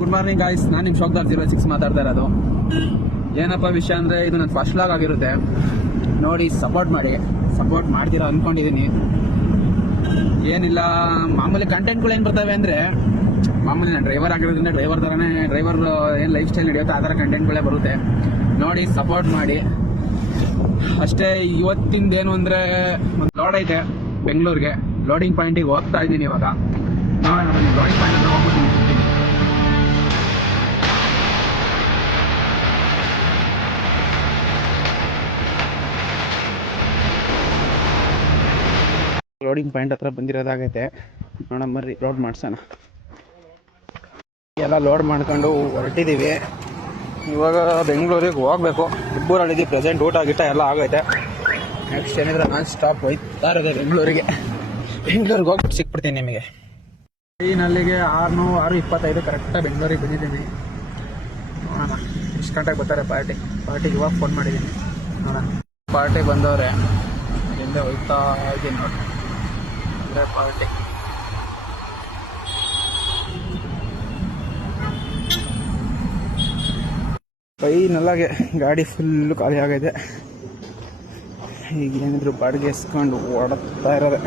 Good morning guys, ನಾನು ನಿಮ್ಮ ಶೋಕ್ದಾರ್ 06 ಮಾತಾಡ್ತಾ ಇರೋದು. ಏನಪ್ಪ ವಿಷಯ ಅಂದರೆ, ಇದು ನನ್ನ ಫಸ್ಟ್ ಲಾಗ್ ಆಗಿರುತ್ತೆ. ನೋಡಿ ಸಪೋರ್ಟ್ ಮಾಡ್ತೀರಾ ಅಂದ್ಕೊಂಡಿದ್ದೀನಿ. ಏನಿಲ್ಲ, ಮಾಮೂಲಿ ಕಂಟೆಂಟ್ಗಳು ಏನು ಬರ್ತವೆ ಅಂದರೆ, ಮಾಮೂಲಿ ನಾನು ಡ್ರೈವರ್ ಆಗಿರೋದ್ರಿಂದ ಡ್ರೈವರ್ ಏನು ಲೈಫ್ ಸ್ಟೈಲ್ ನಡೆಯುತ್ತೆ ಆ ಥರ ಕಂಟೆಂಟ್ಗಳೇ ಬರುತ್ತೆ. ನೋಡಿ ಸಪೋರ್ಟ್ ಮಾಡಿ ಅಷ್ಟೇ. ಇವತ್ತಿಂದೇನು ಅಂದರೆ, ಒಂದು ಲೋಡ್ ಐತೆ ಬೆಂಗಳೂರಿಗೆ. ಲೋಡಿಂಗ್ ಪಾಯಿಂಟಿಗೆ ಹೋಗ್ತಾ ಇದ್ದೀನಿ ಇವಾಗ. ಲೋಡಿಂಗ್ ಪಾಯಿಂಟ್ ಹತ್ರ ಹೋಗ್ಬಿಡ್ತೀನಿ. ಲೋಡಿಂಗ್ ಪಾಯಿಂಟ್ ಹತ್ರ ಬಂದಿರೋದಾಗೈತೆ. ನೋಡೋಣ ಬರ್ರಿ, ಲೋಡ್ ಮಾಡ್ಸೋಣ. ಎಲ್ಲ ಲೋಡ್ ಮಾಡ್ಕೊಂಡು ಹೊರಟಿದ್ದೀವಿ. ಇವಾಗ ಬೆಂಗಳೂರಿಗೆ ಹೋಗ್ಬೇಕು. ಇಬ್ಬರಲ್ಲಿದ್ದೀವಿ ಪ್ರೆಸೆಂಟ್. ಊಟ ಗಿಟ ಎಲ್ಲ ಆಗೈತೆ. ನೆಕ್ಸ್ಟ್ ಏನಿದ್ರೆ ನಾನ್ ಸ್ಟಾಪ್ ಹೋಯ್ತಾ ಇರೋದೆ ಬೆಂಗಳೂರಿಗೆ ಹೋಗ್ಬಿಟ್ಟು ಸಿಕ್ಬಿಡ್ತೀನಿ ನಿಮಗೆ. ಟ್ರೈನಲ್ಲಿಗೆ 6:25 ಕರೆಕ್ಟಾಗಿ ಬೆಂಗಳೂರಿಗೆ ಬಂದಿದ್ದೀನಿ. ನೋಡೋಣ ಎಷ್ಟು ಗಂಟೆಗೆ ಬರ್ತಾರೆ ಪಾರ್ಟಿಗೆ ಇವಾಗ ಫೋನ್ ಮಾಡಿದ್ದೀನಿ. ನೋಡೋಣ ಪಾರ್ಟಿ ಬಂದವ್ರೆ. ಹಿಂದೆ ಹೋಯ್ತಾ ಇದ್ದೀನಿ ನೋಡಿ. ಪಾರ್ಟಿ ಫೈನಲ್ಲಾಗೆ ಗಾಡಿ ಫುಲ್ಲು ಖಾಲಿ ಆಗೈತೆ. ಈಗ ಏನಿದ್ರು ಬಾಡಿಗೆ ಎಸ್ಕೊಂಡು ಓಡುತ್ತಾ ಇರೋದೆ.